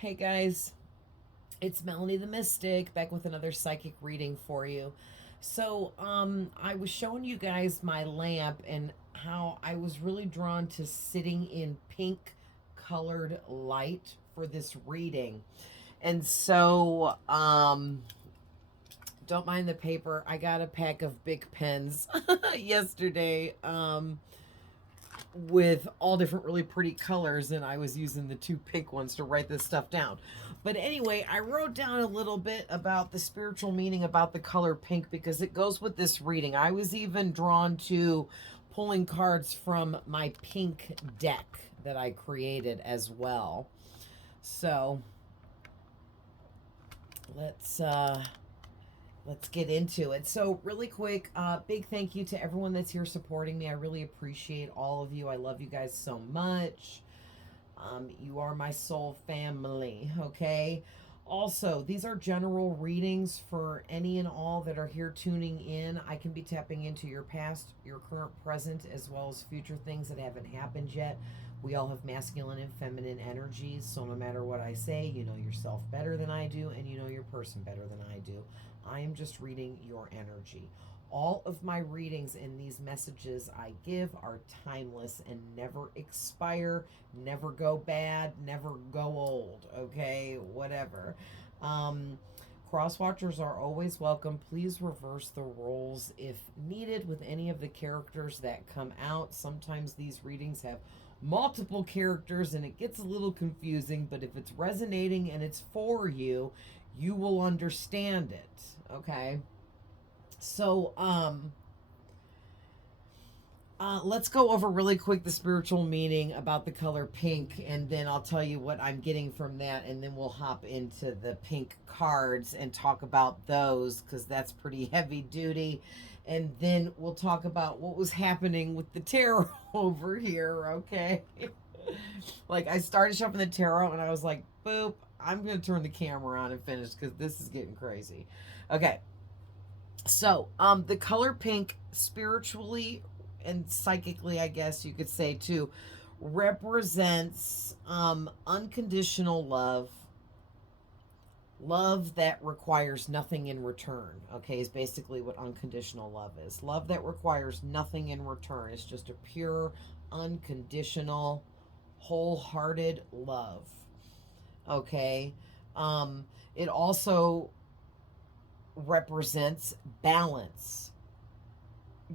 Hey guys, it's Melanie the Mystic back with another psychic reading for you. I was showing you guys my lamp and how I was really drawn to sitting in pink colored light for this reading. And so, don't mind the paper. I got a pack of big pens yesterday. With all different really pretty colors, and I was using the two pink ones to write this stuff down. But anyway, I wrote down a little bit about the spiritual meaning about the color pink because it goes with this reading. I was even drawn to pulling cards from my pink deck that I created as well. So let's get into it. So really quick, big thank you to everyone that's here supporting me. I really appreciate all of you. I love you guys so much. You are my soul family, okay? Also, these are general readings for any and all that are here tuning in. I can be tapping into your past, your current, present, as well as future things that haven't happened yet. We all have masculine and feminine energies, so no matter what I say, you know yourself better than I do, and you know your person better than I do. I am just reading your energy. All of my readings and these messages I give are timeless and never expire, never go bad, never go old, okay? Whatever. Cross watchers are always welcome. Please reverse the roles if needed with any of the characters that come out. Sometimes these readings have multiple characters and it gets a little confusing, but if it's resonating and it's for you, you will understand it, okay? So, let's go over really quick the spiritual meaning about the color pink, and then I'll tell you what I'm getting from that, and then we'll hop into the pink cards and talk about those because that's pretty heavy duty. And then we'll talk about what was happening with the tarot over here, okay? Like, I started shopping the tarot, and I was like, boop, I'm going to turn the camera on and finish because this is getting crazy. Okay. So, the color pink spiritually and psychically, I guess you could say too, represents unconditional love, love that requires nothing in return. Okay, is basically what unconditional love is. Love that requires nothing in return. It's just a pure, unconditional, wholehearted love. Okay, it also represents balance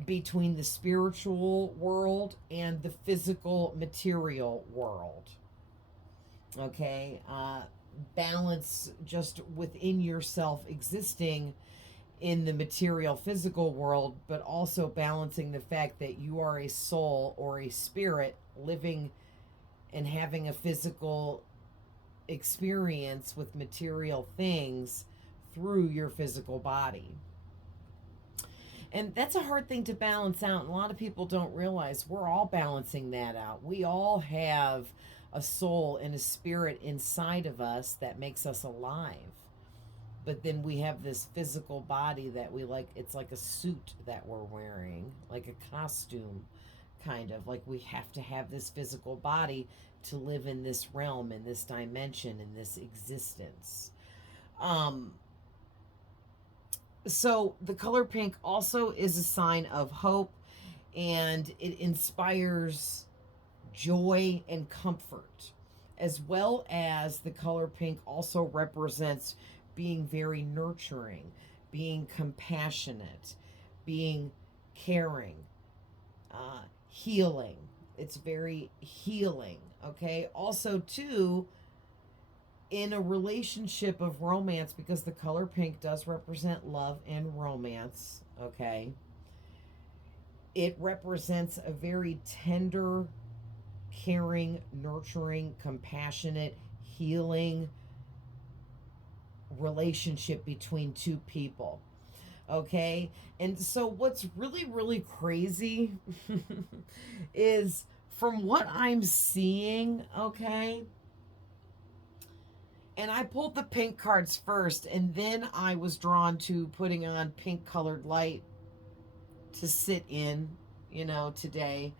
between the spiritual world and the physical material world. Okay, balance just within yourself existing in the material physical world, but also balancing the fact that you are a soul or a spirit living and having a physical experience with material things through your physical body. And that's a hard thing to balance out. And a lot of people don't realize we're all balancing that out. We all have a soul and a spirit inside of us that makes us alive. But then we have this physical body that we like, it's like a suit that we're wearing, like a costume, kind of. Like we have to have this physical body to live in this realm, in this dimension, in this existence. So the color pink also is a sign of hope, and it inspires joy and comfort, as well as the color pink also represents being very nurturing, being compassionate, being caring, healing. It's very healing. Okay, also too, in a relationship of romance, because the color pink does represent love and romance, okay, it represents a very tender, caring, nurturing, compassionate, healing relationship between two people, okay? And so what's really, really crazy is from what I'm seeing, okay, and I pulled the pink cards first, and then I was drawn to putting on pink colored light to sit in, today,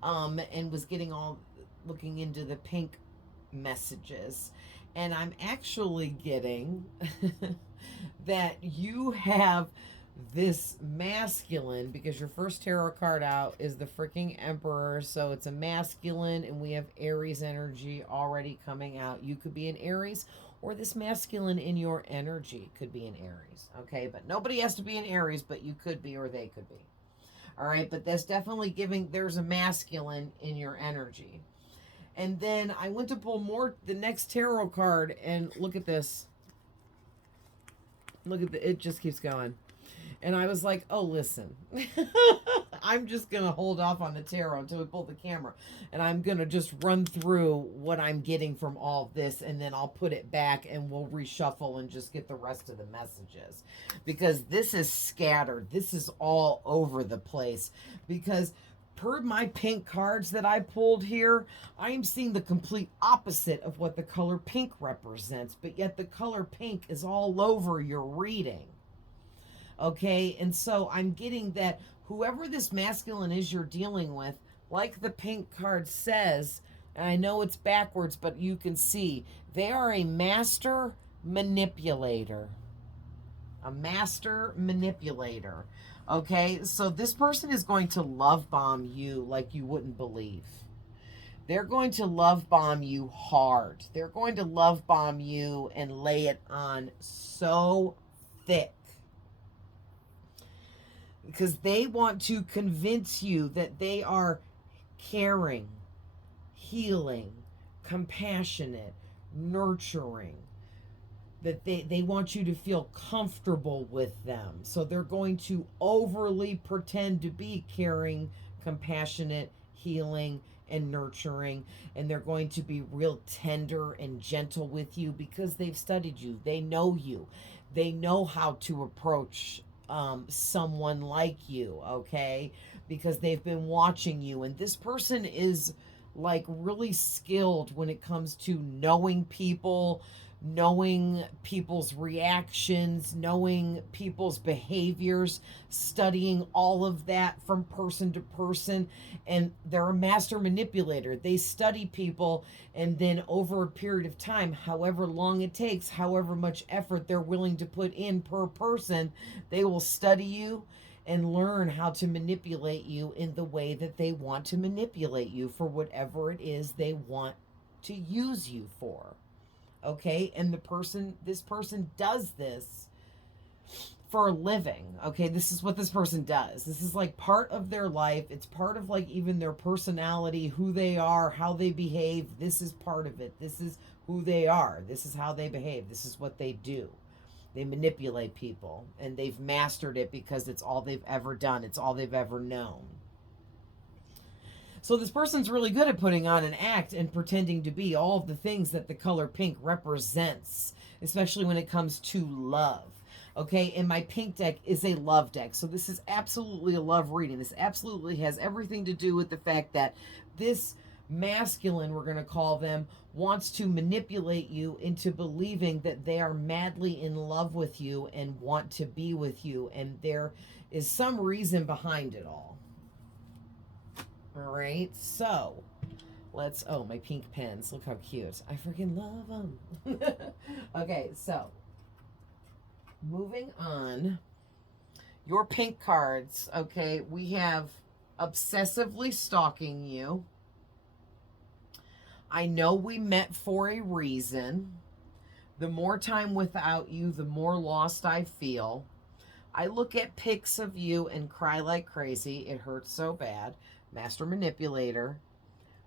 and was getting all looking into the pink messages. And I'm actually getting that you have this masculine, because your first tarot card out is the freaking Emperor, so it's a masculine, and we have Aries energy already coming out. You could be an Aries, or this masculine in your energy could be an Aries, okay? But nobody has to be an Aries, but you could be, or they could be. All right, but that's definitely giving, there's a masculine in your energy. And then I went to pull more, the next tarot card, and look at this. Look at the, it just keeps going. And I was like, oh, listen, I'm just going to hold off on the tarot until we pull the camera. And I'm going to just run through what I'm getting from all of this. And then I'll put it back and we'll reshuffle and just get the rest of the messages. Because this is scattered. This is all over the place. Because per my pink cards that I pulled here, I am seeing the complete opposite of what the color pink represents. But yet the color pink is all over your reading. Okay, and so I'm getting that whoever this masculine is you're dealing with, like the pink card says, and I know it's backwards, but you can see, they are a master manipulator. A master manipulator. Okay, so this person is going to love bomb you like you wouldn't believe. They're going to love bomb you hard. They're going to love bomb you and lay it on so thick. Because they want to convince you that they are caring, healing, compassionate, nurturing, that they want you to feel comfortable with them. So they're going to overly pretend to be caring, compassionate, healing, and nurturing, and they're going to be real tender and gentle with you because they've studied you. They know you. They know how to approach someone like you, okay? Because they've been watching you, and this person is like really skilled when it comes to knowing people, knowing people's reactions, knowing people's behaviors, studying all of that from person to person. And they're a master manipulator. They study people, and then over a period of time, however long it takes, however much effort they're willing to put in per person, they will study you and learn how to manipulate you in the way that they want to manipulate you for whatever it is they want to use you for. Okay, and this person does this for a living. Okay, this is what this person does. This is like part of their life. It's part of like even their personality, who they are, how they behave. This is part of it. This is who they are. This is how they behave. This is what they do. They manipulate people, and they've mastered it because it's all they've ever done. It's all they've ever known. So this person's really good at putting on an act and pretending to be all of the things that the color pink represents, especially when it comes to love. Okay, and my pink deck is a love deck. So this is absolutely a love reading. This absolutely has everything to do with the fact that this masculine, we're going to call them, wants to manipulate you into believing that they are madly in love with you and want to be with you. And there is some reason behind it all. All right, so let's, oh, my pink pens. Look how cute. I freaking love them. Okay, so moving on. Your pink cards, okay, we have obsessively stalking you. I know we met for a reason. The more time without you, the more lost I feel. I look at pics of you and cry like crazy. It hurts so bad. Master manipulator.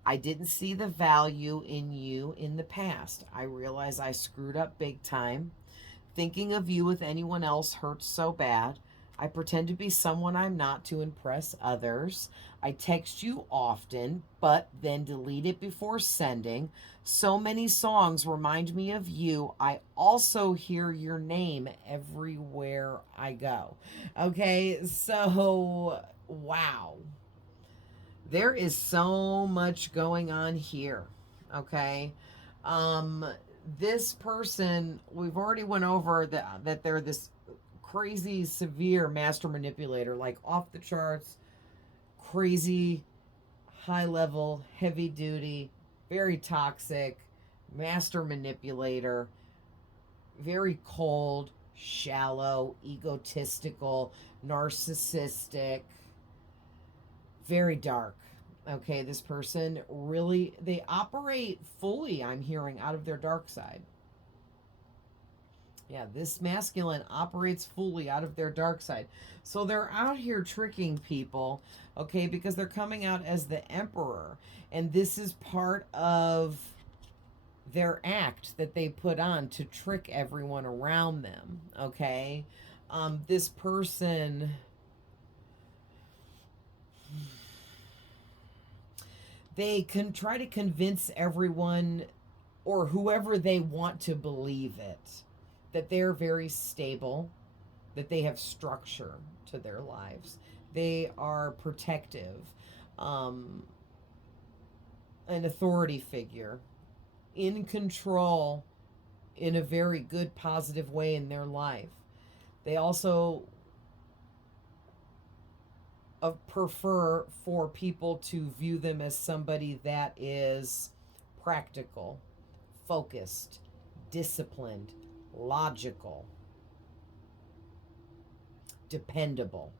I didn't see the value in you in the past. I realize I screwed up big time. Thinking of you with anyone else hurts so bad. I pretend to be someone I'm not to impress others. I text you often, but then delete it before sending. So many songs remind me of you. I also hear your name everywhere I go. Okay, so wow. There is so much going on here, okay? This person, we've already went over that they're this crazy, severe master manipulator, like off the charts, crazy, high level, heavy duty, very toxic, master manipulator, very cold, shallow, egotistical, narcissistic, very dark. Okay, this person really, they operate fully, I'm hearing, out of their dark side. Yeah, this masculine operates fully out of their dark side. So they're out here tricking people, okay, because they're coming out as the emperor. And this is part of their act that they put on to trick everyone around them, okay? This person, they can try to convince everyone or whoever they want to believe it that they're very stable, that they have structure to their lives. They are protective, um, an authority figure, in control in a very good, positive way in their life. They also prefer for people to view them as somebody that is practical, focused, disciplined, logical, dependable,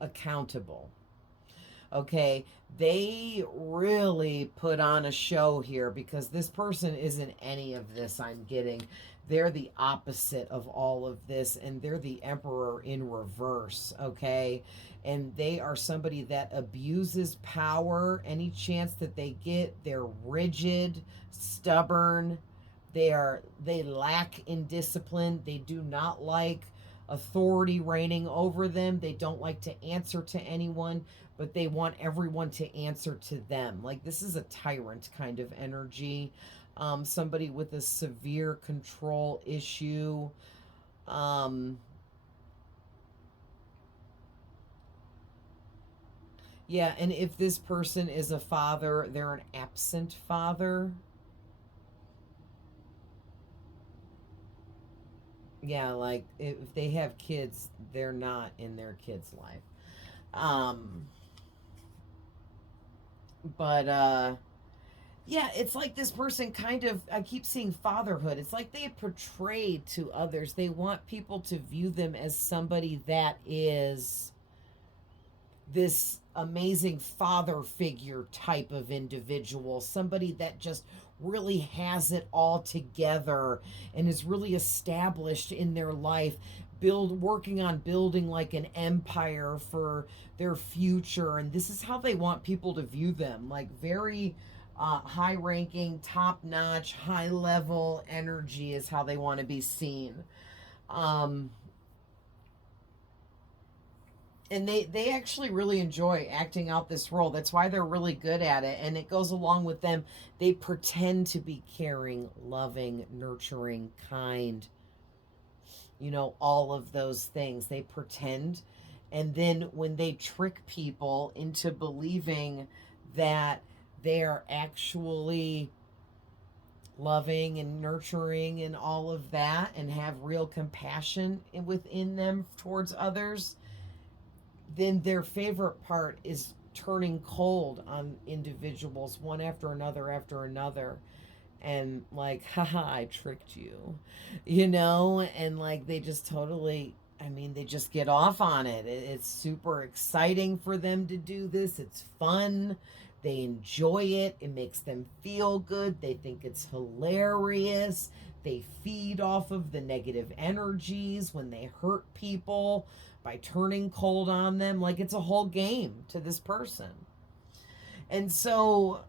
accountable. Okay, they really put on a show here because this person isn't any of this I'm getting. They're the opposite of all of this, and they're the emperor in reverse, okay? And they are somebody that abuses power any chance that they get. They're rigid, stubborn. They lack in discipline. They do not like authority reigning over them. They don't like to answer to anyone, but they want everyone to answer to them. Like, this is a tyrant kind of energy. Somebody with a severe control issue. Yeah, and if this person is a father, they're an absent father. Yeah, like if they have kids, they're not in their kid's life. Um, but yeah, it's like this person kind of, I keep seeing fatherhood. It's like they portray to others. They want people to view them as somebody that is this amazing father figure type of individual, somebody that just really has it all together and is really established in their life, working on building like an empire for their future. And this is how they want people to view them, like very high ranking, top notch, high level energy is how they want to be seen. um and they actually really enjoy acting out this role. That's why they're really good at it, and it goes along with them. They pretend to be caring, loving, nurturing, kind, all of those things. They pretend, and then when they trick people into believing that they're actually loving and nurturing and all of that and have real compassion within them towards others, then their favorite part is turning cold on individuals one after another, and like, haha, I tricked you, and like they just totally, I mean, they just get off on it. It's super exciting for them to do this. It's fun. They enjoy it. It makes them feel good. They think it's hilarious. They feed off of the negative energies when they hurt people by turning cold on them. Like, it's a whole game to this person. And so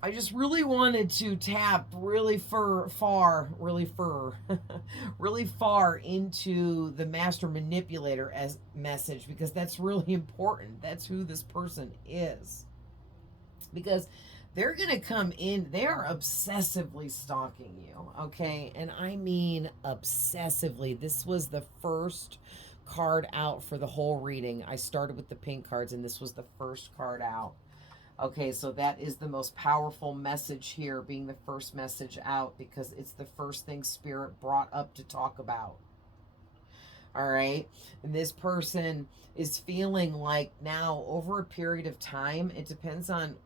I just really wanted to tap really really far into the master manipulator as message, because that's really important. That's who this person is. Because they're going to come in, they are obsessively stalking you, okay? And I mean obsessively. This was the first card out for the whole reading. I started with the pink cards, and this was the first card out. Okay, so that is the most powerful message here, being the first message out, because it's the first thing Spirit brought up to talk about. All right, and this person is feeling like now, over a period of time, it depends on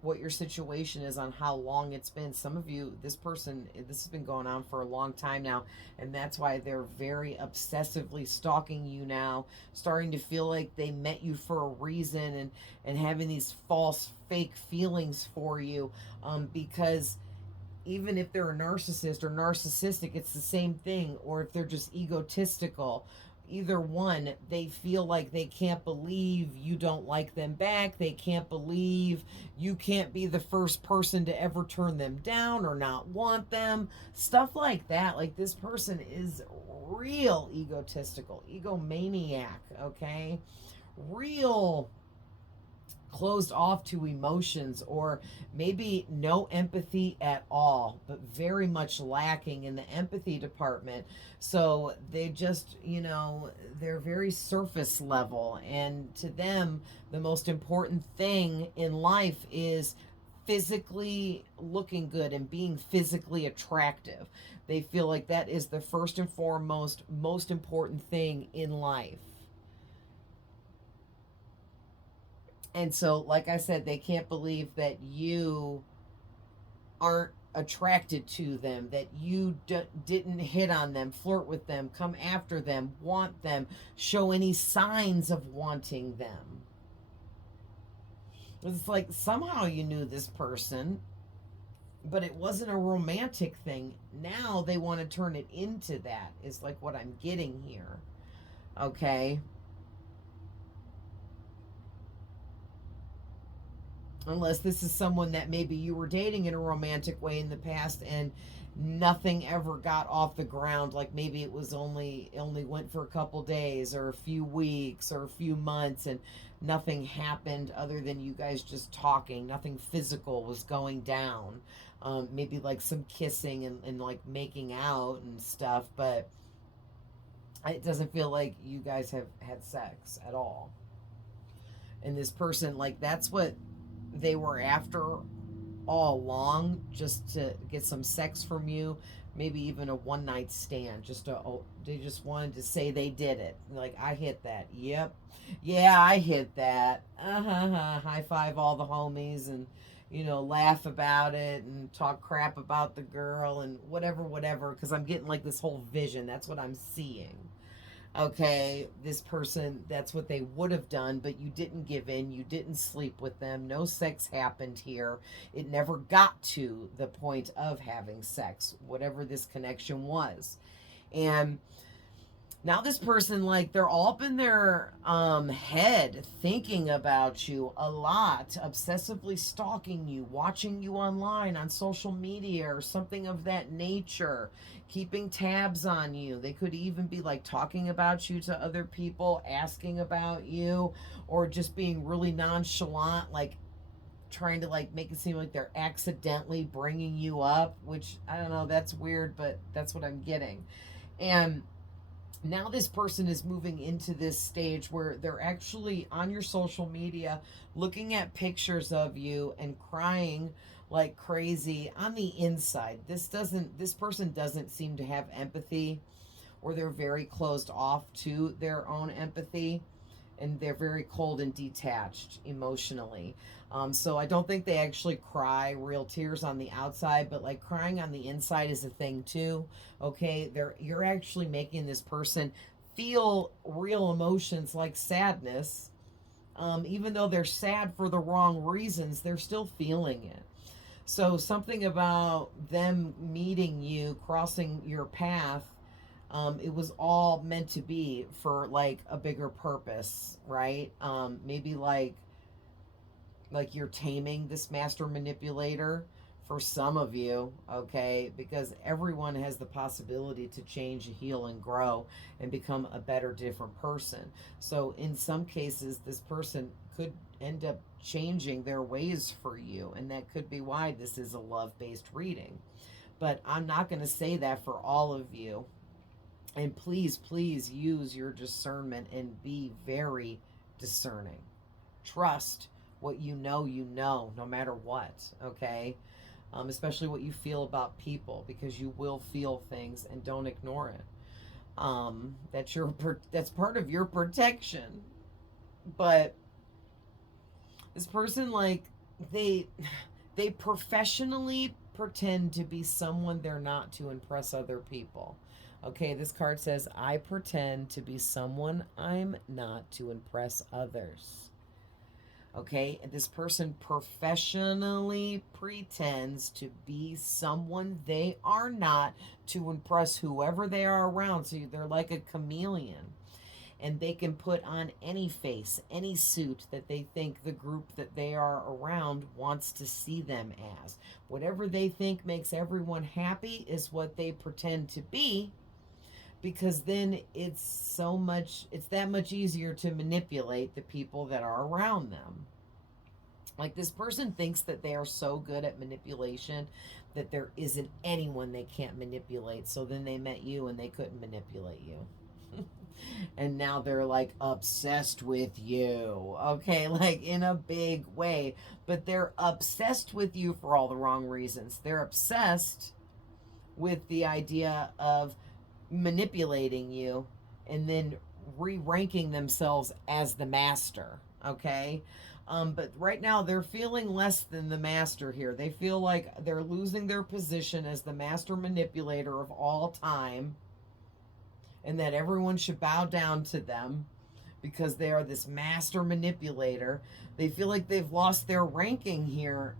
what your situation is, on how long it's been. Some of you, this person, this has been going on for a long time now, and that's why they're very obsessively stalking you now, starting to feel like they met you for a reason, and having these false, fake feelings for you, because even if they're a narcissist or narcissistic, it's the same thing. Or if they're just egotistical, either one, they feel like they can't believe you don't like them back. They can't believe you can't be the first person to ever turn them down or not want them. Stuff like that. Like, this person is real egotistical, egomaniac, okay? Real closed off to emotions, or maybe no empathy at all, but very much lacking in the empathy department. So they just, they're very surface level, and to them the most important thing in life is physically looking good and being physically attractive. They feel like that is the first and foremost most important thing in life. And so, like I said, they can't believe that you aren't attracted to them, that you didn't hit on them, flirt with them, come after them, want them, show any signs of wanting them. It's like somehow you knew this person, but it wasn't a romantic thing. Now they want to turn it into that, is like what I'm getting here. Okay? Unless this is someone that maybe you were dating in a romantic way in the past and nothing ever got off the ground. Like, maybe it was only went for a couple days or a few weeks or a few months, and nothing happened other than you guys just talking. Nothing physical was going down. Maybe like some kissing and like making out and stuff, but it doesn't feel like you guys have had sex at all. And this person, like, that's what they were after all along, just to get some sex from you, maybe even a one night stand. They just wanted to say they did it. Like, I hit that. Yep, yeah, I hit that. High five all the homies, and laugh about it and talk crap about the girl and whatever. Because I'm getting like this whole vision. That's what I'm seeing. Okay, this person, that's what they would have done, but you didn't give in. You didn't sleep with them. No sex happened here. It never got to the point of having sex, whatever this connection was. And now this person, like, they're all up in their head thinking about you a lot, obsessively stalking you, watching you online on social media or something of that nature, keeping tabs on you. They could even be like talking about you to other people, asking about you, or just being really nonchalant, like trying to like make it seem like they're accidentally bringing you up, which I don't know, that's weird, but that's what I'm getting. And now this person is moving into this stage where they're actually on your social media looking at pictures of you and crying like crazy on the inside. This person doesn't seem to have empathy, or they're very closed off to their own empathy, and they're very cold and detached emotionally. So I don't think they actually cry real tears on the outside, but like crying on the inside is a thing too. Okay, you're actually making this person feel real emotions like sadness. Even though they're sad for the wrong reasons, they're still feeling it. So something about them meeting you, crossing your path, it was all meant to be for like a bigger purpose, right? Maybe like you're taming this master manipulator for some of you, okay? Because everyone has the possibility to change, heal, and grow and become a better, different person. So in some cases, this person could end up changing their ways for you, and that could be why this is a love-based reading. But I'm not going to say that for all of you. And please use your discernment and be very discerning. Trust what you know, no matter what, okay? Especially what you feel about people, because you will feel things, and don't ignore it. That's part of your protection. But this person, like, they they professionally pretend to be someone they're not to impress other people. Okay, this card says, I pretend to be someone I'm not to impress others. Okay, and this person professionally pretends to be someone they are not to impress whoever they are around. So they're like a chameleon, and they can put on any face, any suit that they think the group that they are around wants to see them as. Whatever they think makes everyone happy is what they pretend to be, because then it's that much easier to manipulate the people that are around them. Like, this person thinks that they are so good at manipulation that there isn't anyone they can't manipulate. So then they met you and they couldn't manipulate you. And now they're like obsessed with you. Okay, like in a big way. But they're obsessed with you for all the wrong reasons. They're obsessed with the idea of manipulating you and then re-ranking themselves as the master. Okay, but right now they're feeling less than the master here. They feel like they're losing their position as the master manipulator of all time, and that everyone should bow down to them because they are this master manipulator. They feel like they've lost their ranking here,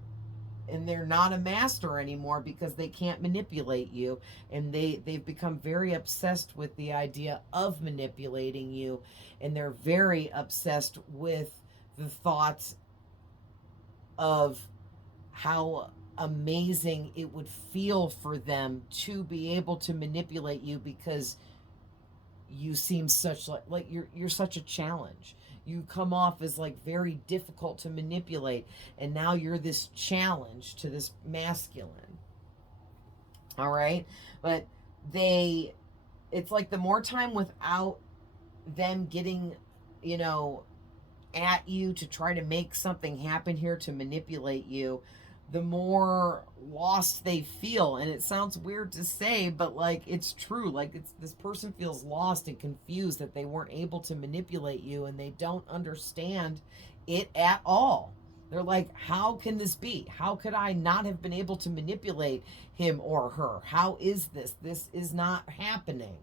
and they're not a master anymore because they can't manipulate you, and they've become very obsessed with the idea of manipulating you, and they're very obsessed with the thoughts of how amazing it would feel for them to be able to manipulate you, because you seem such like you're such a challenge. You come off as like very difficult to manipulate, and now you're this challenge to this masculine. All right, but they it's like the more time without them getting, you know, at you to try to make something happen here to manipulate you, the more lost they feel. And it sounds weird to say, but like it's true. Like, it's this person feels lost and confused that they weren't able to manipulate you, and they don't understand it at all. They're like, how can this be? How could I not have been able to manipulate him or her? How is this? This is not happening.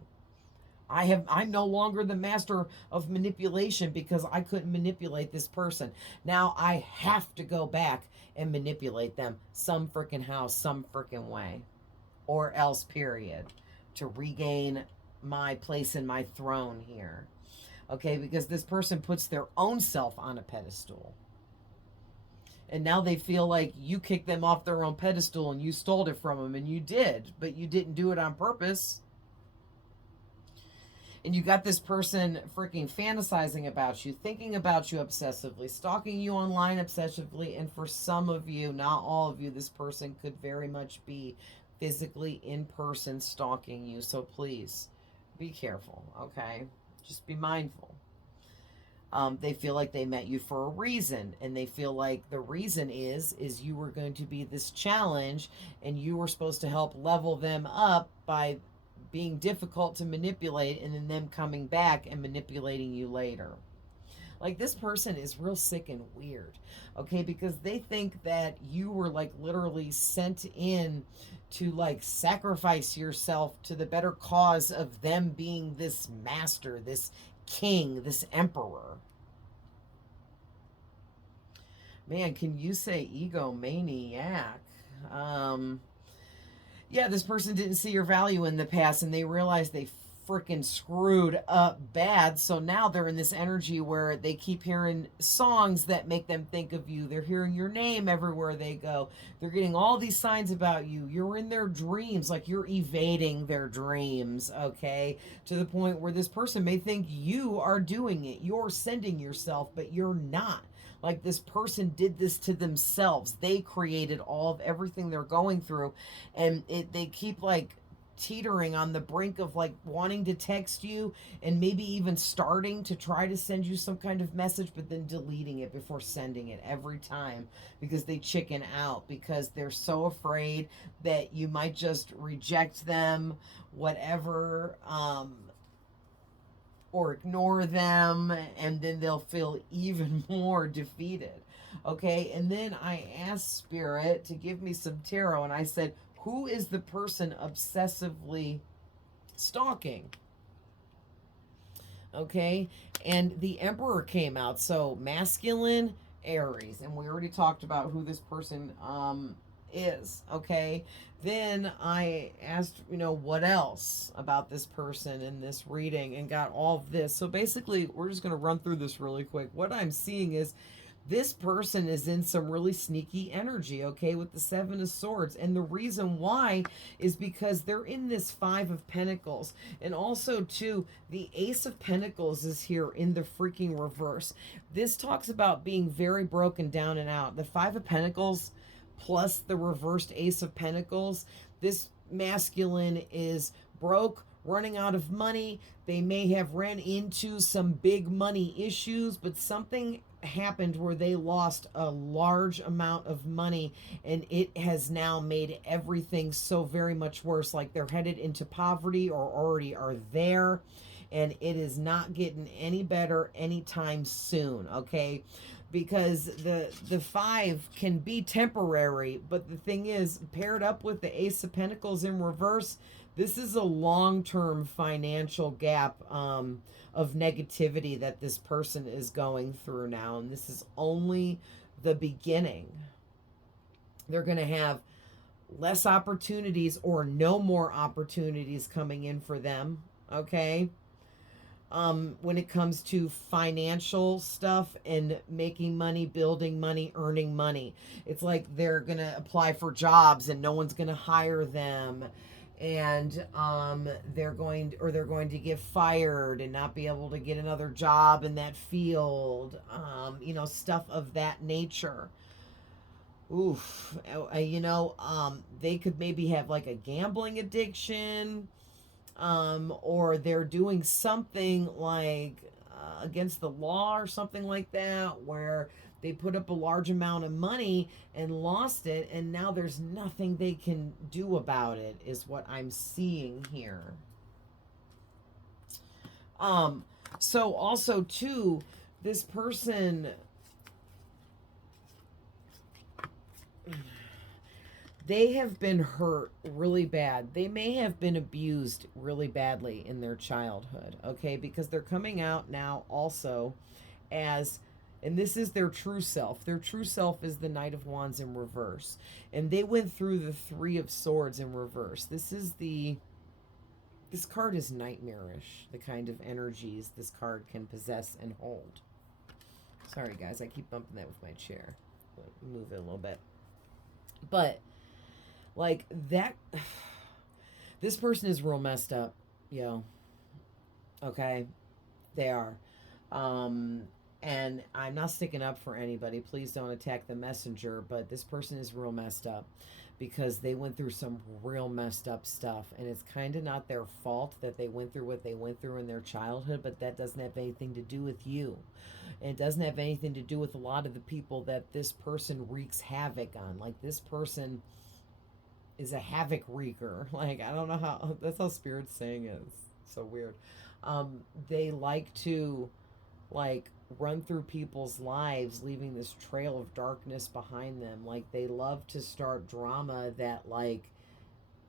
I'm no longer the master of manipulation because I couldn't manipulate this person. Now I have to go back and manipulate them some freaking how, some freaking way, or else, period, to regain my place in my throne here. Okay, because this person puts their own self on a pedestal. And now they feel like you kicked them off their own pedestal and you stole it from them, and you did, but you didn't do it on purpose. And you got this person freaking fantasizing about you, thinking about you obsessively, stalking you online obsessively. And for some of you, not all of you, this person could very much be physically in person stalking you. So please be careful, okay? Just be mindful. They feel like they met you for a reason, and they feel like the reason is you were going to be this challenge, and you were supposed to help level them up by being difficult to manipulate, and then them coming back and manipulating you later. Like, this person is real sick and weird, okay, because they think that you were like literally sent in to like sacrifice yourself to the better cause of them being this master, this king, this emperor. Man, can you say egomaniac? Yeah, this person didn't see your value in the past, and they realized they freaking screwed up bad. So now they're in this energy where they keep hearing songs that make them think of you. They're hearing your name everywhere they go. They're getting all these signs about you. You're in their dreams, like you're evading their dreams, okay? To the point where this person may think you are doing it. You're sending yourself, but you're not. Like, this person did this to themselves. They created all of everything they're going through, and they keep like teetering on the brink of like wanting to text you, and maybe even starting to try to send you some kind of message, but then deleting it before sending it every time, because they chicken out, because they're so afraid that you might just reject them, whatever, or ignore them, and then they'll feel even more defeated. Okay, and then I asked Spirit to give me some tarot, and I said, who is the person obsessively stalking? Okay, and the Emperor came out. So masculine, Aries, and we already talked about who this person is. Okay, then I asked, what else about this person in this reading, and got all of this. So basically, we're just going to run through this really quick. What I'm seeing is this person is in some really sneaky energy, okay, with the Seven of Swords. And the reason why is because they're in this Five of Pentacles. And also, too, the Ace of Pentacles is here in the freaking reverse. This talks about being very broken down and out. The Five of Pentacles plus the reversed Ace of Pentacles, this masculine is broke, running out of money. They may have ran into some big money issues, but something happened where they lost a large amount of money, and it has now made everything so very much worse. Like they're headed into poverty or already are there, and it is not getting any better anytime soon. Okay, because the five can be temporary, but the thing is, paired up with the Ace of Pentacles in reverse, this is a long-term financial gap of negativity that this person is going through now, and this is only the beginning. They're going to have less opportunities or no more opportunities coming in for them, okay? When it comes to financial stuff and making money, building money, earning money. It's like they're going to apply for jobs and no one's going to hire them, and they're going to get fired and not be able to get another job in that field, stuff of that nature. Oof. They could maybe have like a gambling addiction, or they're doing something like against the law or something like that, where they put up a large amount of money and lost it, and now there's nothing they can do about it, is what I'm seeing here. So also too, this person, they have been hurt really bad. They may have been abused really badly in their childhood, okay? Because they're coming out now also as, and this is their true self. Their true self is the Knight of Wands in reverse. And they went through the Three of Swords in reverse. This card is nightmarish, the kind of energies this card can possess and hold. Sorry, guys, I keep bumping that with my chair. Move it a little bit. But like that, this person is real messed up, okay? They are. And I'm not sticking up for anybody. Please don't attack the messenger, but this person is real messed up because they went through some real messed up stuff, and it's kind of not their fault that they went through what they went through in their childhood, but that doesn't have anything to do with you. And it doesn't have anything to do with a lot of the people that this person wreaks havoc on. Like, this person is a havoc wreaker. Like, I don't know how, that's how Spirit's saying it. It's so weird. They like to, like, run through people's lives, leaving this trail of darkness behind them. Like, they love to start drama that, like,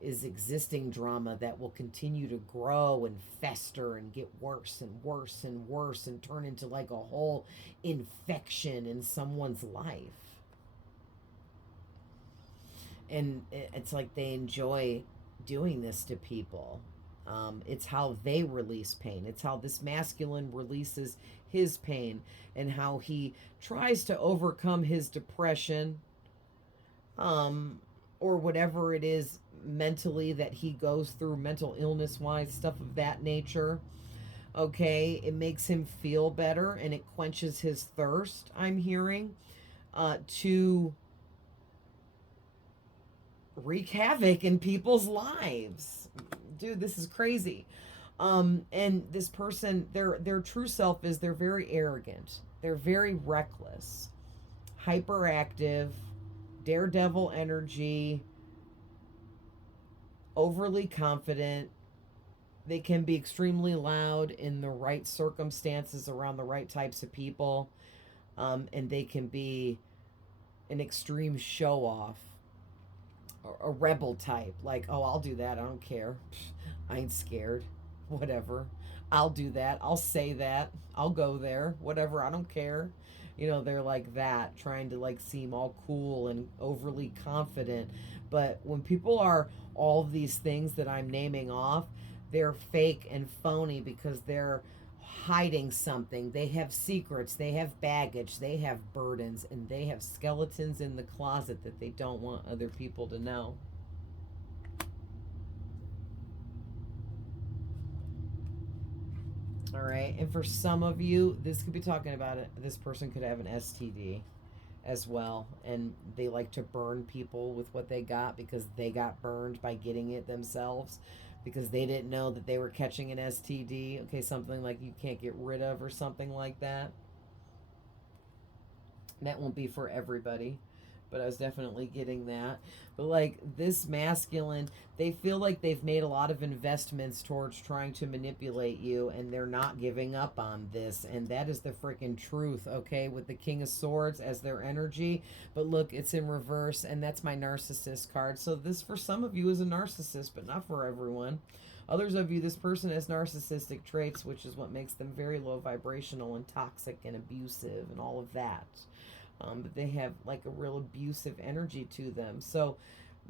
is existing drama that will continue to grow and fester and get worse and worse and worse and turn into like a whole infection in someone's life. And it's like they enjoy doing this to people. It's how they release pain. It's how this masculine releases his pain, and how he tries to overcome his depression, or whatever it is mentally that he goes through, mental illness wise, stuff of that nature. Okay, it makes him feel better, and it quenches his thirst, I'm hearing, to wreak havoc in people's lives. Dude, this is crazy. And this person, their true self is they're very arrogant. They're very reckless, hyperactive, daredevil energy, overly confident. They can be extremely loud in the right circumstances around the right types of people. And they can be an extreme show off, a rebel type. Like, oh, I'll do that. I don't care. I ain't scared. Whatever. I'll do that. I'll say that. I'll go there. Whatever. I don't care. You know, they're like that, trying to like seem all cool and overly confident. But when people are all of these things that I'm naming off, they're fake and phony because they're hiding something. They have secrets, they have baggage, they have burdens, and they have skeletons in the closet that they don't want other people to know. All right, and for some of you, this could be talking about it. This person could have an STD as well, and they like to burn people with what they got because they got burned by getting it themselves because they didn't know that they were catching an STD. Okay, something like you can't get rid of or something like that. That won't be for everybody, but I was definitely getting that. But like this masculine, they feel like they've made a lot of investments towards trying to manipulate you, and they're not giving up on this. And that is the freaking truth, okay? With the King of Swords as their energy. But look, it's in reverse, and that's my narcissist card. So this for some of you is a narcissist, but not for everyone. Others of you, this person has narcissistic traits, which is what makes them very low vibrational and toxic and abusive and all of that. But they have like a real abusive energy to them. So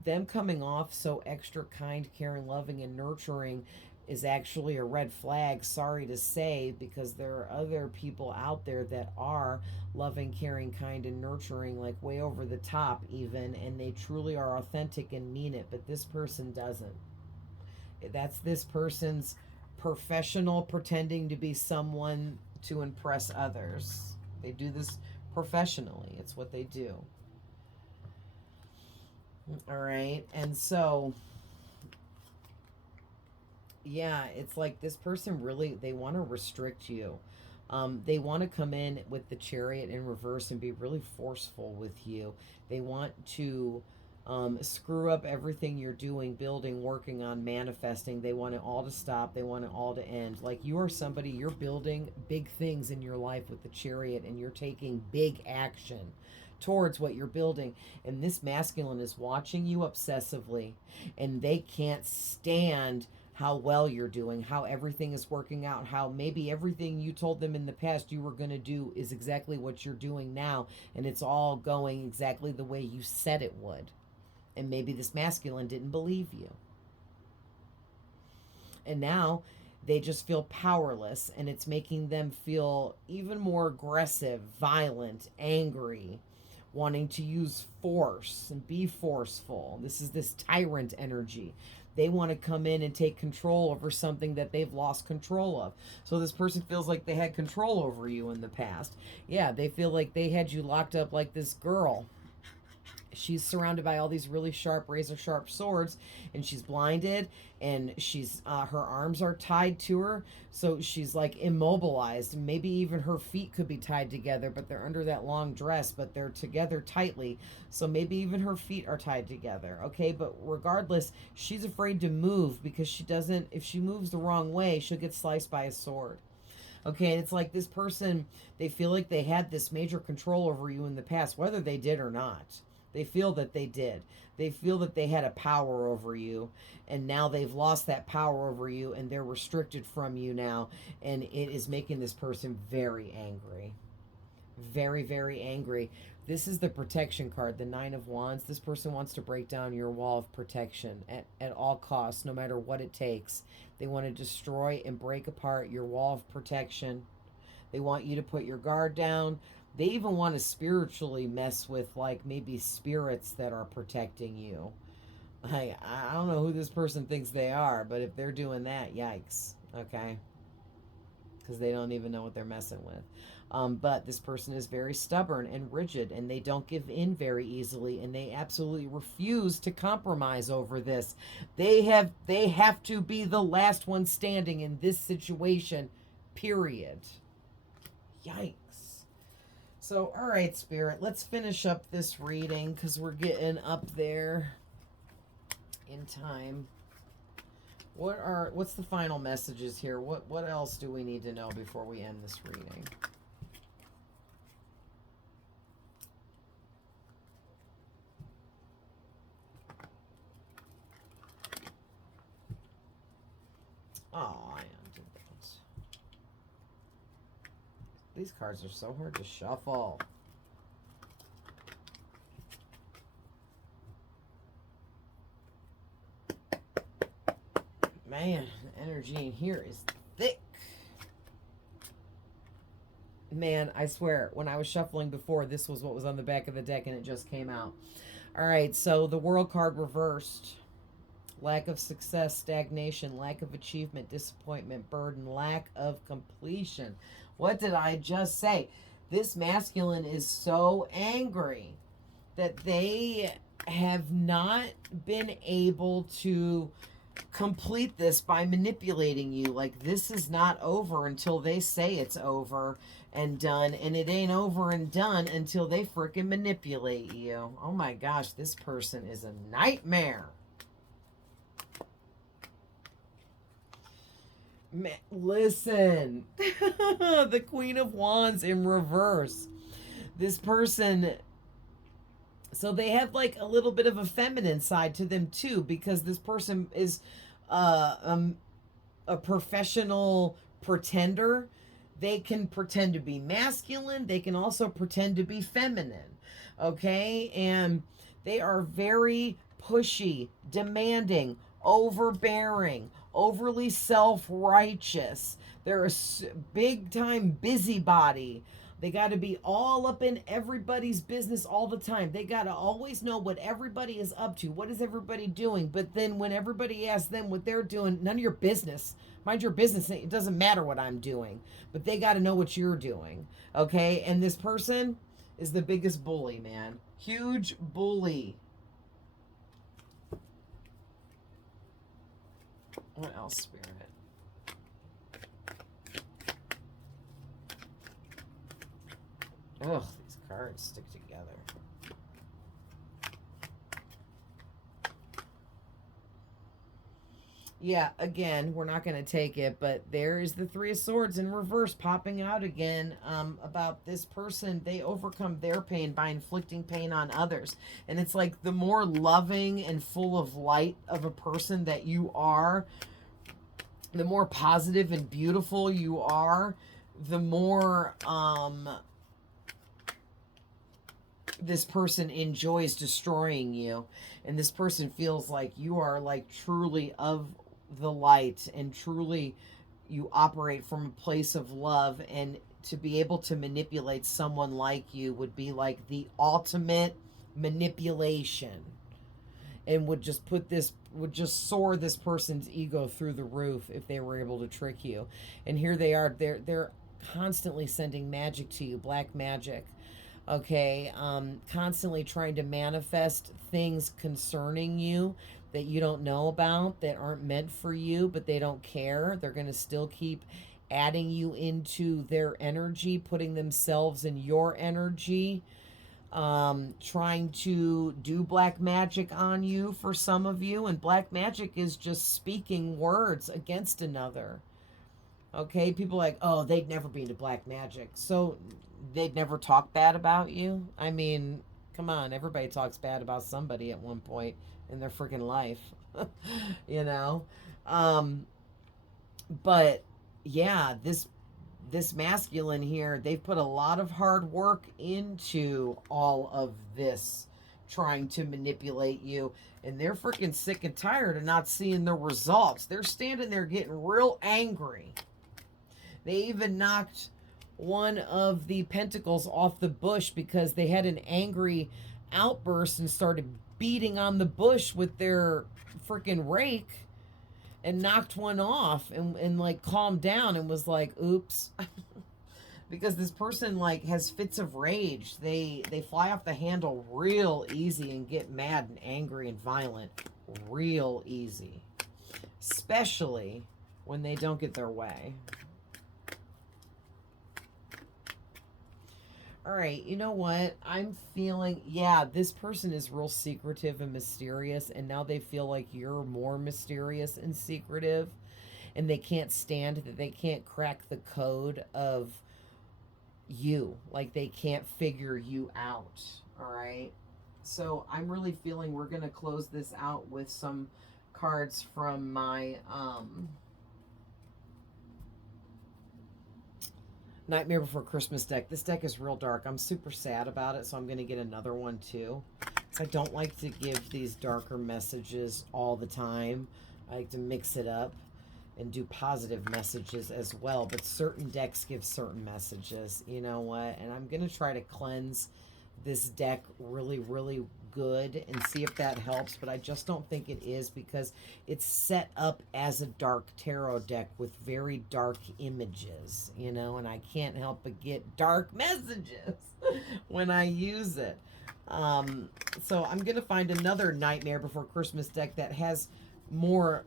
them coming off so extra kind, caring, loving, and nurturing is actually a red flag, sorry to say, because there are other people out there that are loving, caring, kind, and nurturing, like way over the top even, and they truly are authentic and mean it, but this person doesn't. That's this person's professional pretending to be someone to impress others. They do this professionally. It's what they do. All right. And so, yeah, it's like this person really, they want to restrict you. They want to come in with the Chariot in reverse and be really forceful with you. They want to screw up everything you're doing, building, working on, manifesting. They want it all to stop. They want it all to end. Like you are somebody, you're building big things in your life with the Chariot, and you're taking big action towards what you're building. And this masculine is watching you obsessively, and they can't stand how well you're doing, how everything is working out, how maybe everything you told them in the past you were going to do is exactly what you're doing now, and it's all going exactly the way you said it would. And maybe this masculine didn't believe you. And now they just feel powerless, and it's making them feel even more aggressive, violent, angry, wanting to use force and be forceful. This is this tyrant energy. They want to come in and take control over something that they've lost control of. So this person feels like they had control over you in the past. Yeah, they feel like they had you locked up like this girl. She's surrounded by all these really sharp, razor sharp swords, and she's blinded, and she's her arms are tied to her, so she's like immobilized. Maybe even her feet could be tied together, but they're under that long dress, but they're together tightly, so maybe even her feet are tied together. Okay, but regardless, she's afraid to move because she doesn't, if she moves the wrong way, she'll get sliced by a sword. Okay, it's like this person, they feel like they had this major control over you in the past, whether they did or not. They feel that they did. They feel that they had a power over you, and now they've lost that power over you, and they're restricted from you now, and it is making this person very angry. Very, very angry. This is the protection card, the Nine of Wands. This person wants to break down your wall of protection at all costs, no matter what it takes. They want to destroy and break apart your wall of protection. They want you to put your guard down. They even want to spiritually mess with like maybe spirits that are protecting you. I don't know who this person thinks they are, but if they're doing that, yikes. Okay? Because they don't even know what they're messing with. But this person is very stubborn and rigid, and they don't give in very easily, and they absolutely refuse to compromise over this. They have to be the last one standing in this situation, period. Yikes. So, all right, Spirit, let's finish up this reading because we're getting up there in time. What's the final messages here? What else do we need to know before we end this reading? Oh, I undid that. These cards are so hard to shuffle. Man, the energy in here is thick. Man, I swear, when I was shuffling before, this was what was on the back of the deck and it just came out. All right, so the World card reversed. Lack of success, stagnation, lack of achievement, disappointment, burden, lack of completion. What did I just say? This masculine is so angry that they have not been able to complete this by manipulating you. Like, this is not over until they say it's over and done, and it ain't over and done until they frickin' manipulate you. Oh my gosh, this person is a nightmare. Listen, the Queen of Wands in reverse. This person, so they have like a little bit of a feminine side to them too, because this person is a professional pretender. They can pretend to be masculine. They can also pretend to be feminine. Okay, and they are very pushy, demanding, overbearing, overly self-righteous. They're a big time busybody. They got to be all up in everybody's business all the time. They got to always know what everybody is up to. What is everybody doing? But then when everybody asks them what they're doing, none of your business. Mind your business. It doesn't matter what I'm doing. But they got to know what you're doing. Okay? And this person is the biggest bully, man. Huge bully. What else, Spirit? Ugh, these cards stick together. Yeah, again, we're not going to take it, but there is the Three of Swords in reverse popping out again about this person. They overcome their pain by inflicting pain on others. And it's like the more loving and full of light of a person that you are, the more positive and beautiful you are, the more this person enjoys destroying you. And this person feels like you are like truly of the light and truly you operate from a place of love, and to be able to manipulate someone like you would be like the ultimate manipulation, and would just soar this person's ego through the roof if they were able to trick you. And here they are, they're constantly sending magic to you, black magic. Okay, constantly trying to manifest things concerning you that you don't know about, that aren't meant for you, but they don't care. They're going to still keep adding you into their energy, putting themselves in your energy, trying to do black magic on you for some of you. And black magic is just speaking words against another. Okay, people are like, oh, they'd never be into black magic. So they'd never talk bad about you? I mean, come on, everybody talks bad about somebody at one point in their freaking life. You know? But yeah, this masculine here, they've put a lot of hard work into all of this, trying to manipulate you, and they're freaking sick and tired of not seeing the results. They're standing there getting real angry. They even knocked one of the pentacles off the bush because they had an angry outburst and started beating on the bush with their freaking rake, and knocked one off and like calmed down and was like, oops. Because this person like has fits of rage. They fly off the handle real easy and get mad and angry and violent real easy, especially when they don't get their way. All right, you know what? I'm feeling, yeah, this person is real secretive and mysterious, and now they feel like you're more mysterious and secretive, and they can't stand that they can't crack the code of you. Like, they can't figure you out, all right? So I'm really feeling we're going to close this out with some cards from my Nightmare Before Christmas deck. This deck is real dark. I'm super sad about it, so I'm going to get another one too. Because I don't like to give these darker messages all the time. I like to mix it up and do positive messages as well. But certain decks give certain messages. You know what? And I'm going to try to cleanse this deck really, really good and see if that helps, but I just don't think it is because it's set up as a dark tarot deck with very dark images, you know, and I can't help but get dark messages when I use it. So I'm going to find another Nightmare Before Christmas deck that has more,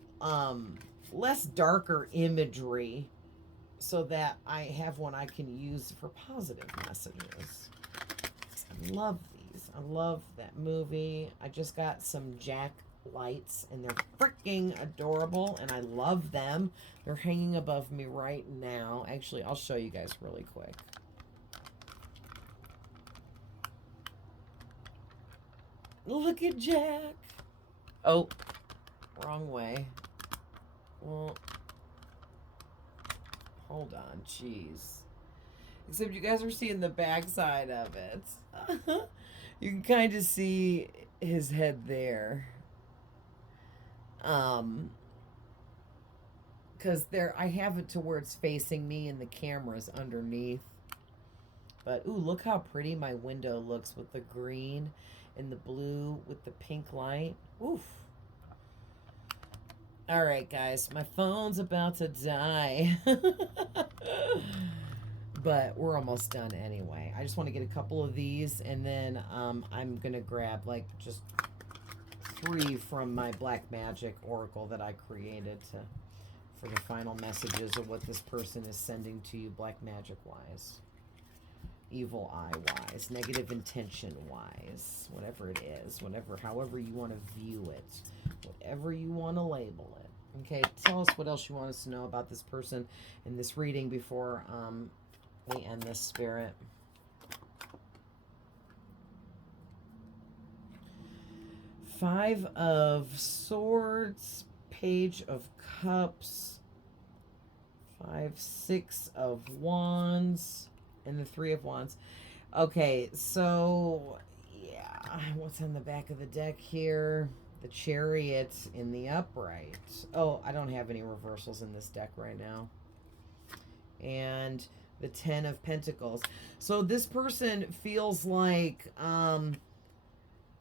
less darker imagery so that I have one I can use for positive messages. I love these. I love that movie. I just got some Jack lights and they're freaking adorable and I love them. They're hanging above me right now. Actually, I'll show you guys really quick. Look at Jack. Oh, wrong way. Well, hold on. Jeez. Except you guys are seeing the backside of it. You can kind of see his head there. Because there, I have it to where it's facing me and the camera's underneath. But, ooh, look how pretty my window looks with the green and the blue with the pink light. Oof. All right, guys, my phone's about to die. But we're almost done anyway. I just want to get a couple of these, and then I'm going to grab, like, just 3 from my Black Magic Oracle that I created for the final messages of what this person is sending to you, Black Magic-wise. Evil eye-wise. Negative intention-wise. Whatever it is. However you want to view it. Whatever you want to label it. Okay, tell us what else you want us to know about this person in this reading before we end this, Spirit. Five of Swords, Page of Cups, 5, 6 of Wands, and the 3 of Wands. Okay, so, yeah, what's on the back of the deck here? The Chariot in the upright. Oh, I don't have any reversals in this deck right now. And the 10 of Pentacles. So this person feels like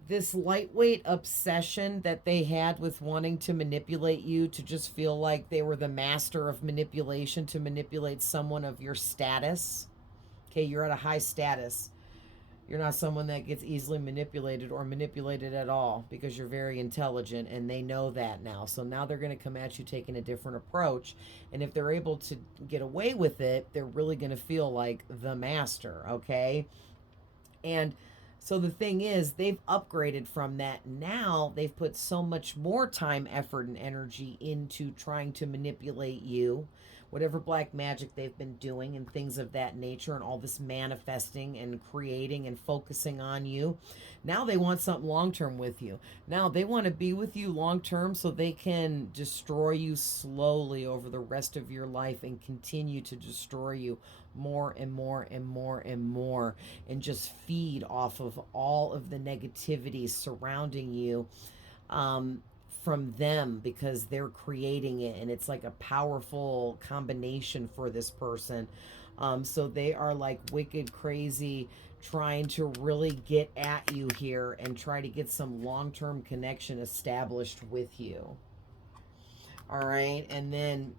this lightweight obsession that they had with wanting to manipulate you, to just feel like they were the master of manipulation, to manipulate someone of your status. Okay, you're at a high status. You're not someone that gets easily manipulated or manipulated at all because you're very intelligent, and they know that now. So now they're going to come at you taking a different approach. And if they're able to get away with it, they're really going to feel like the master, okay? And so the thing is, they've upgraded from that. Now they've put so much more time, effort, and energy into trying to manipulate you. Whatever black magic they've been doing and things of that nature, and all this manifesting and creating and focusing on you. Now they want something long-term with you. Now they want to be with you long-term so they can destroy you slowly over the rest of your life and continue to destroy you more and more and more and more, and just feed off of all of the negativity surrounding you. From them, because they're creating it, and it's like a powerful combination for this person. So they are like wicked crazy, trying to really get at you here and try to get some long-term connection established with you. All right, and then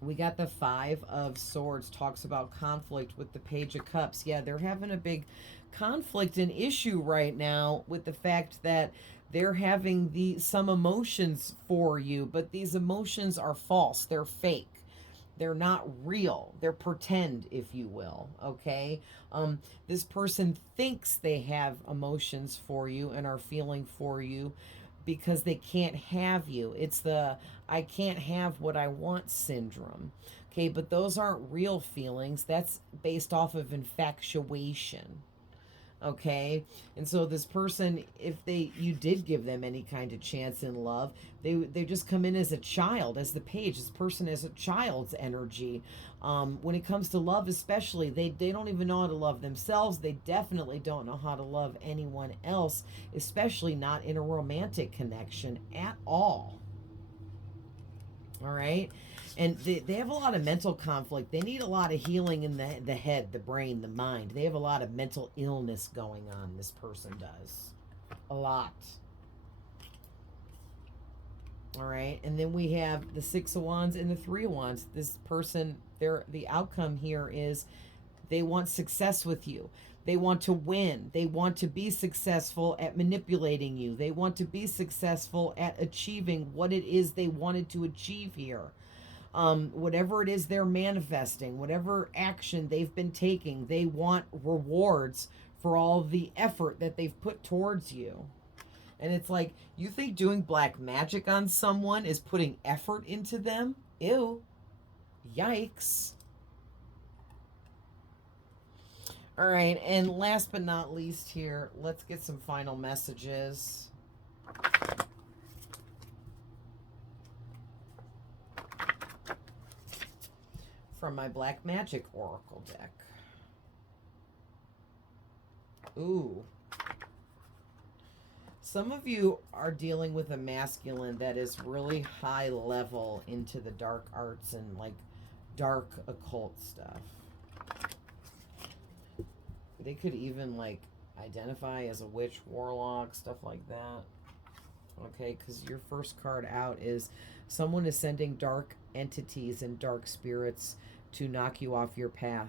we got the 5 of Swords, talks about conflict with the Page of Cups. Yeah, they're having a big conflict and issue right now with the fact that they're having some emotions for you, but these emotions are false. They're fake. They're not real. They're pretend, if you will, okay? This person thinks they have emotions for you and are feeling for you because they can't have you. It's the I can't have what I want syndrome, okay? But those aren't real feelings. That's based off of infatuation. Okay, and so this person, if you did give them any kind of chance in love, they just come in as a child, as the page. This person has a child's energy. When it comes to love, especially, they don't even know how to love themselves. They definitely don't know how to love anyone else, especially not in a romantic connection at all. All right, and they have a lot of mental conflict. They need a lot of healing in the head, the brain, the mind. They have a lot of mental illness going on. This person does a lot. All right, and then we have the Six of Wands and the Three of Wands. This person, the outcome here is they want success with you. They want to win. They want to be successful at manipulating you. They want to be successful at achieving what it is they wanted to achieve here. Whatever it is they're manifesting, whatever action they've been taking, they want rewards for all the effort that they've put towards you. And it's like, you think doing black magic on someone is putting effort into them? Ew. Yikes. All right, and last but not least here, let's get some final messages. From my Black Magic Oracle deck. Ooh. Some of you are dealing with a masculine that is really high level into the dark arts and like dark occult stuff. They could even like identify as a witch, warlock, stuff like that. Okay, because your first card out is someone is sending dark entities and dark spirits to knock you off your path.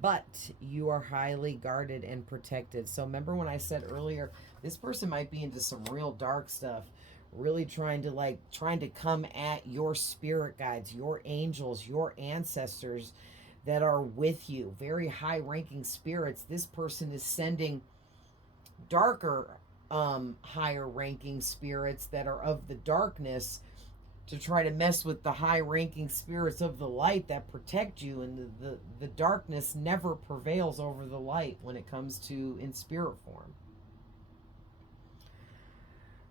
But you are highly guarded and protected. So remember when I said earlier, this person might be into some real dark stuff, really trying to come at your spirit guides, your angels, your ancestors that are with you, very high ranking spirits. This person is sending darker, higher ranking spirits that are of the darkness to try to mess with the high ranking spirits of the light that protect you. And the darkness never prevails over the light when it comes to in spirit form.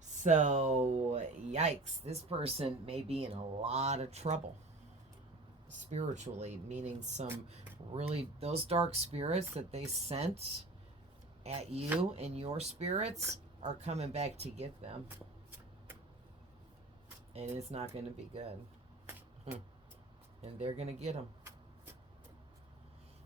So yikes, this person may be in a lot of trouble spiritually, meaning some really, those dark spirits that they sent at you and your spirits are coming back to get them. And it's not going to be good. And they're going to get them.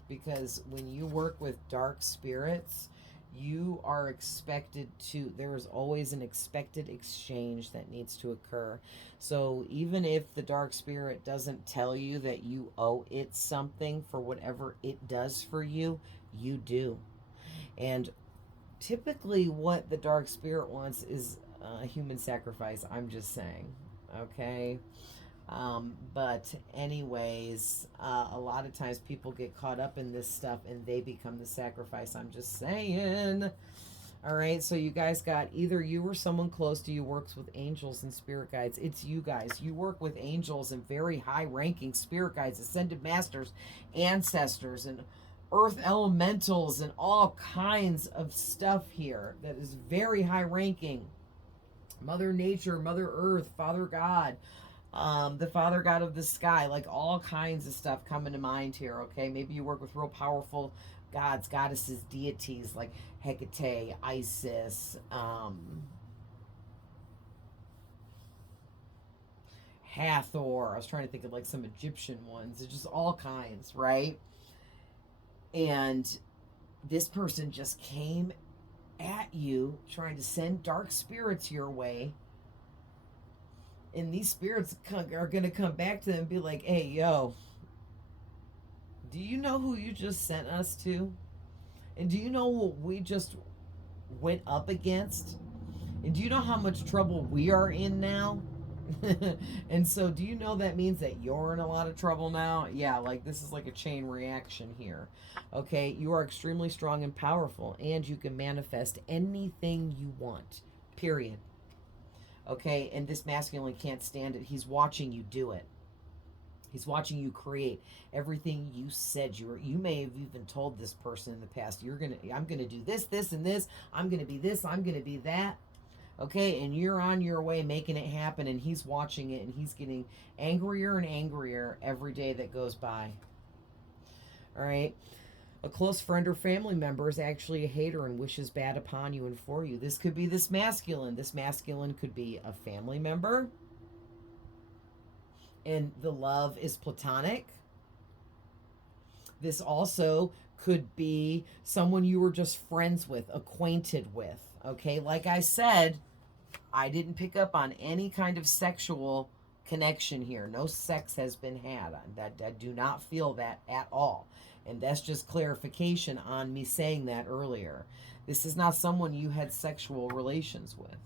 Because when you work with dark spirits, you are expected to, there is always an expected exchange that needs to occur. So even if the dark spirit doesn't tell you that you owe it something for whatever it does for you, you do. And typically what the dark spirit wants is a human sacrifice. I'm just saying. Okay. But anyways, a lot of times people get caught up in this stuff and they become the sacrifice. I'm just saying. All right, so you guys got either you or someone close to you works with angels and spirit guides. It's you guys. You work with angels and very high-ranking spirit guides, ascended masters, ancestors, and earth elementals, and all kinds of stuff here that is very high-ranking. Mother Nature, Mother Earth, Father God, the Father God of the sky, like all kinds of stuff coming to mind here, okay? Maybe you work with real powerful gods, goddesses, deities like Hecate, Isis, Hathor. I was trying to think of like some Egyptian ones. It's just all kinds, right? And this person just came at you trying to send dark spirits your way. And these spirits are going to come back to them and be like, hey, yo, do you know who you just sent us to? And do you know what we just went up against? And do you know how much trouble we are in now? And so do you know that means that you're in a lot of trouble now? Yeah, like this is like a chain reaction here. Okay, you are extremely strong and powerful, and you can manifest anything you want, period. Okay, and this masculine can't stand it. He's watching you do it. He's watching you create everything you said you were. You may have even told this person in the past, I'm gonna do this, this, and this. I'm gonna be this. I'm gonna be that. Okay, and you're on your way making it happen, and he's watching it, and he's getting angrier and angrier every day that goes by. All right. A close friend or family member is actually a hater and wishes bad upon you and for you. This could be this masculine. This masculine could be a family member, and the love is platonic. This also could be someone you were just friends with, acquainted with. Okay, like I said, I didn't pick up on any kind of sexual connection here. No sex has been had. I do not feel that at all. And that's just clarification on me saying that earlier. This is not someone you had sexual relations with.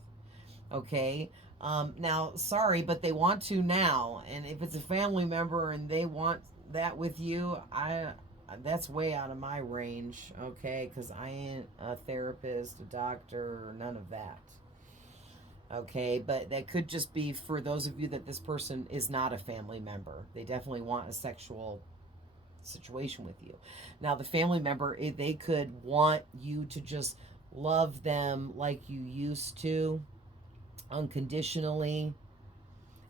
Okay? Now, sorry, but they want to now. And if it's a family member and they want that with you, that's way out of my range, okay? Because I ain't a therapist, a doctor, or none of that. Okay, but that could just be for those of you that this person is not a family member. They definitely want a sexual situation with you. Now, the family member, they could want you to just love them like you used to, unconditionally,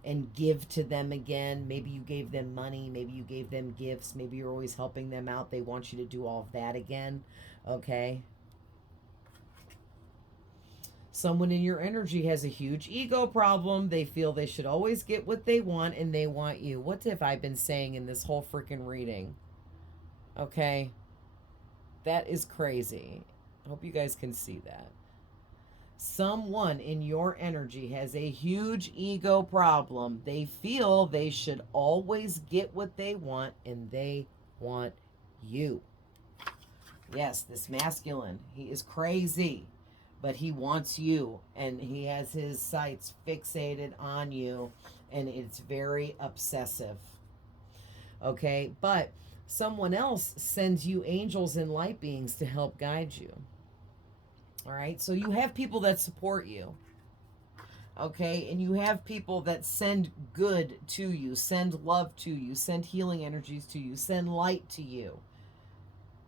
and give to them again. Maybe you gave them money, maybe you gave them gifts, maybe you're always helping them out. They want you to do all of that again, okay? Someone in your energy has a huge ego problem. They feel they should always get what they want, and they want you. What have I been saying in this whole freaking reading? Okay? That is crazy. I hope you guys can see that. Someone in your energy has a huge ego problem. They feel they should always get what they want, and they want you. Yes, this masculine, he is crazy, but he wants you, and he has his sights fixated on you, and it's very obsessive. Okay, but someone else sends you angels and light beings to help guide you. All right, so you have people that support you. Okay, and you have people that send good to you, send love to you, send healing energies to you, send light to you,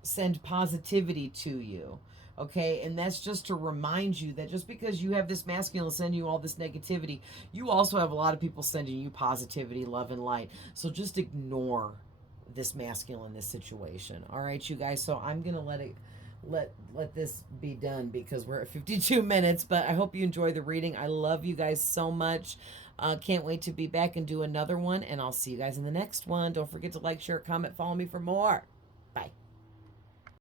send positivity to you. Okay, and that's just to remind you that just because you have this masculine sending you all this negativity, you also have a lot of people sending you positivity, love, and light. So just ignore this masculine, this situation. All right, you guys. So I'm gonna let this be done because we're at 52 minutes. But I hope you enjoy the reading. I love you guys so much. Can't wait to be back and do another one. And I'll see you guys in the next one. Don't forget to like, share, comment, follow me for more. Bye.